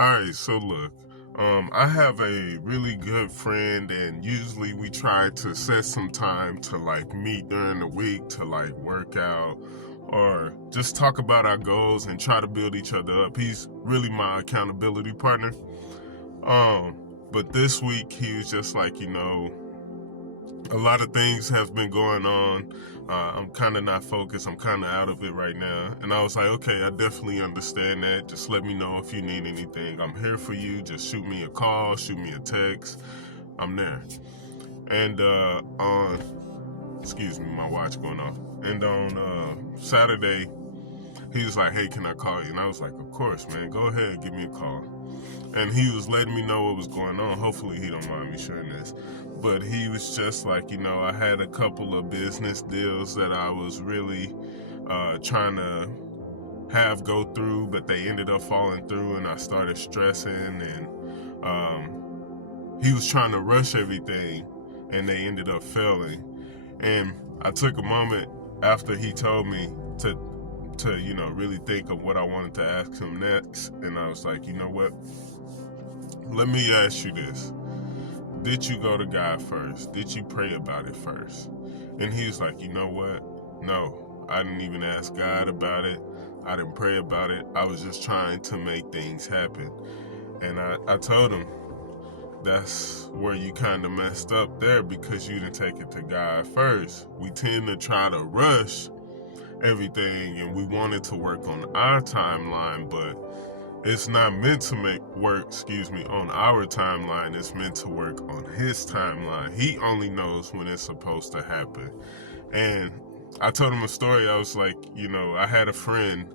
Alright, so look, I have a really good friend, and usually we try to set some time to like meet during the week to like work out or just talk about our goals and try to build each other up. He's really my accountability partner. But this week he was just like, a lot of things have been going on. I'm kind of not focused. I'm kind of out of it right now. And I was like, okay, I definitely understand that. Just let me know if you need anything. I'm here for you. Just shoot me a call, shoot me a text. I'm there. And excuse me, my watch going off. And on Saturday, he was like, hey, can I call you? And I was like, of course, man. Go ahead, give me a call. And he was letting me know what was going on. Hopefully he don't mind me sharing this. But he was just like, I had a couple of business deals that I was really trying to have go through, but they ended up falling through, and I started stressing. And he was trying to rush everything, and they ended up failing. And I took a moment after he told me to really think of what I wanted to ask him next. And I was like, you know what? Let me ask you this. Did you go to God first? Did you pray about it first? And he was like, you know what? No, I didn't even ask God about it. I didn't pray about it. I was just trying to make things happen. And I told him, that's where you kind of messed up there, because you didn't take it to God first. We tend to try to rush everything, and we wanted to work on our timeline, but it's not meant to on our timeline. It's meant to work on his timeline. He only knows when it's supposed to happen. And I told him a story. I was like, I had a friend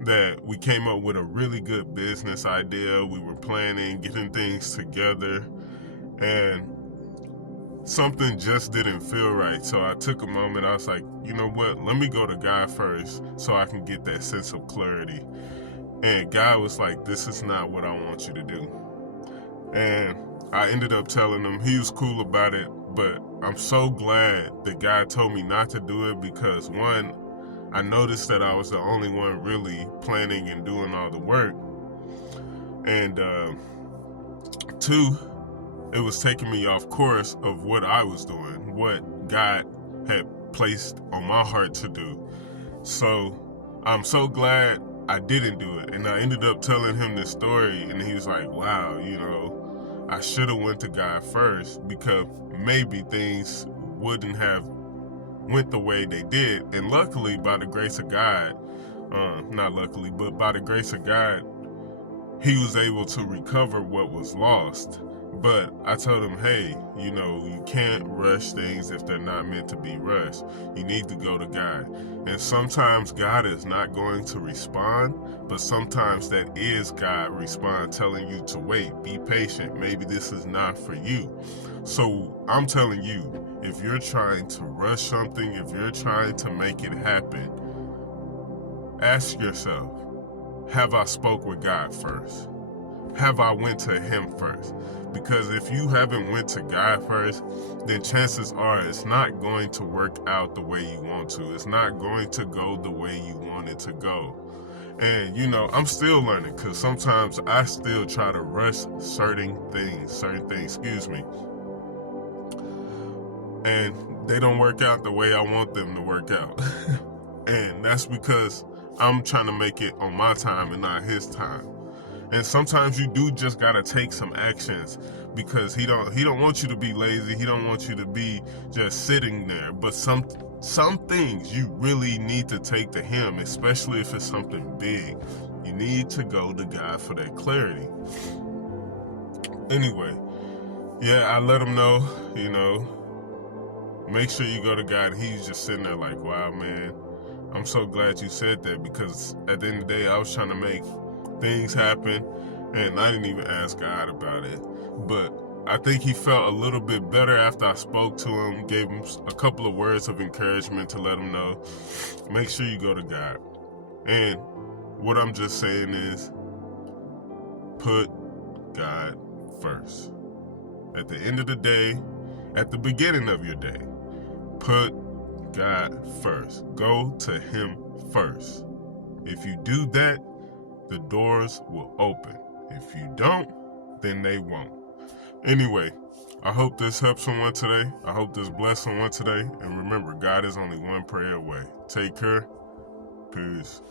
that we came up with a really good business idea. We were planning, getting things together, and something just didn't feel right. So I took a moment. I was like, you know what? Let me go to God first so I can get that sense of clarity. And God was like, this is not what I want you to do. And I ended up telling him. He was cool about it, but I'm so glad that God told me not to do it, because one, I noticed that I was the only one really planning and doing all the work. And two, it was taking me off course of what I was doing, what God had placed on my heart to do. So I'm so glad I didn't do it. And I ended up telling him this story, and he was like, wow, I should have went to God first, because maybe things wouldn't have went the way they did. And luckily, by the grace of God, not luckily, but by the grace of God, he was able to recover what was lost. But I told him, hey, you can't rush things if they're not meant to be rushed. You need to go to God. And sometimes God is not going to respond, but sometimes that is God respond, telling you to wait, be patient. Maybe this is not for you. So I'm telling you, if you're trying to rush something, if you're trying to make it happen, ask yourself, have I spoke with God first? Have I went to him first? Because if you haven't went to God first, then chances are it's not going to work out the way you want to. It's not going to go the way you want it to go. And I'm still learning, because sometimes I still try to rush certain things, and they don't work out the way I want them to work out. And that's because I'm trying to make it on my time and not his time. And sometimes you do just gotta take some actions, because he don't want you to be lazy. He don't want you to be just sitting there. But some things you really need to take to him, especially if it's something big. You need to go to God for that clarity. Anyway, yeah, I let him know, make sure you go to God. He's just sitting there like, wow, man, I'm so glad you said that, because at the end of the day, I was trying to make things happen, and I didn't even ask God about it. But I think he felt a little bit better after I spoke to him, gave him a couple of words of encouragement to let him know, make sure you go to God. And what I'm just saying is, put God first. At the end of the day, at the beginning of your day, put God first. Go to him first. If you do that, the doors will open. If you don't, then they won't. Anyway, I hope this helps someone today. I hope this blessed someone today. And remember, God is only one prayer away. Take care. Peace.